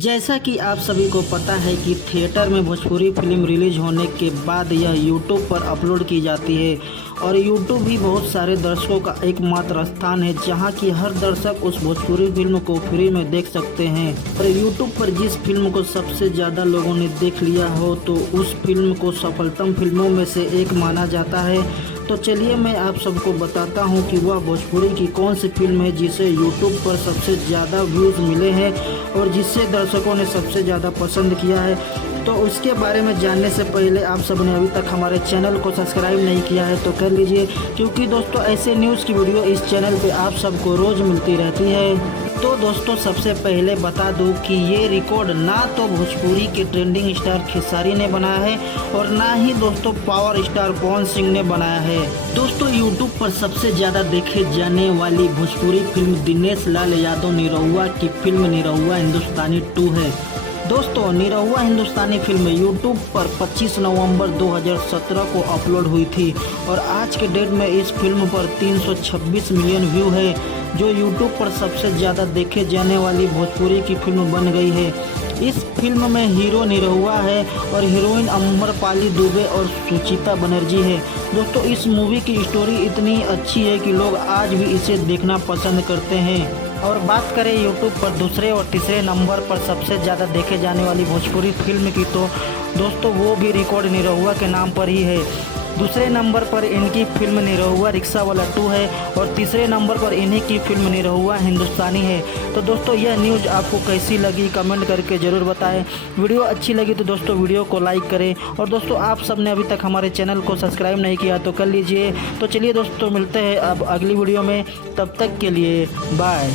जैसा कि आप सभी को पता है कि थिएटर में भोजपुरी फिल्म रिलीज होने के बाद यह यूट्यूब पर अपलोड की जाती है और यूट्यूब भी बहुत सारे दर्शकों का एकमात्र स्थान है जहां की हर दर्शक उस भोजपुरी फिल्म को फ्री में देख सकते हैं। और यूट्यूब पर जिस फिल्म को सबसे ज़्यादा लोगों ने देख लिया हो तो उस फिल्म को सफलतम फिल्मों में से एक माना जाता है। तो चलिए मैं आप सबको बताता हूं कि वह भोजपुरी की कौन सी फिल्म है जिसे यूट्यूब पर सबसे ज़्यादा व्यूज़ मिले हैं और जिसे दर्शकों ने सबसे ज़्यादा पसंद किया है। तो उसके बारे में जानने से पहले आप सबने अभी तक हमारे चैनल को सब्सक्राइब नहीं किया है तो कर लीजिए, क्योंकि दोस्तों ऐसे न्यूज़ की वीडियो इस चैनल पे आप सबको रोज़ मिलती रहती है। तो दोस्तों सबसे पहले बता दूं कि ये रिकॉर्ड ना तो भोजपुरी के ट्रेंडिंग स्टार खेसारी ने बनाया है और ना ही दोस्तों पावर स्टार पवन सिंह ने बनाया है। दोस्तों यूट्यूब पर सबसे ज़्यादा देखे जाने वाली भोजपुरी फिल्म दिनेश लाल यादव निरहुआ की फिल्म निरहुआ हिंदुस्तानी 2 है। दोस्तों निरहुआ हिंदुस्तानी फिल्म यूट्यूब पर 25 नवंबर 2017 को अपलोड हुई थी और आज के डेट में इस फिल्म पर 326 मिलियन व्यू है, जो यूट्यूब पर सबसे ज़्यादा देखे जाने वाली भोजपुरी की फिल्म बन गई है। इस फिल्म में हीरो निरहुआ है और हीरोइन अमरपाली दुबे और सुचिता बनर्जी है। दोस्तों इस मूवी की स्टोरी इतनी अच्छी है कि लोग आज भी इसे देखना पसंद करते हैं। और बात करें यूट्यूब पर दूसरे और तीसरे नंबर पर सबसे ज़्यादा देखे जाने वाली भोजपुरी फिल्म की, तो दोस्तों वो भी रिकॉर्ड निरहुआ के नाम पर ही है। दूसरे नंबर पर इनकी फिल्म निरहुआ रिक्शा वाला 2 है और तीसरे नंबर पर इन्हीं की फिल्म निरहुआ हिंदुस्तानी है। तो दोस्तों यह न्यूज़ आपको कैसी लगी कमेंट करके ज़रूर बताएं। वीडियो अच्छी लगी तो दोस्तों वीडियो को लाइक करें और दोस्तों आप सब ने अभी तक हमारे चैनल को सब्सक्राइब नहीं किया तो कर लीजिए। तो चलिए दोस्तों मिलते हैं अब अगली वीडियो में, तब तक के लिए बाय।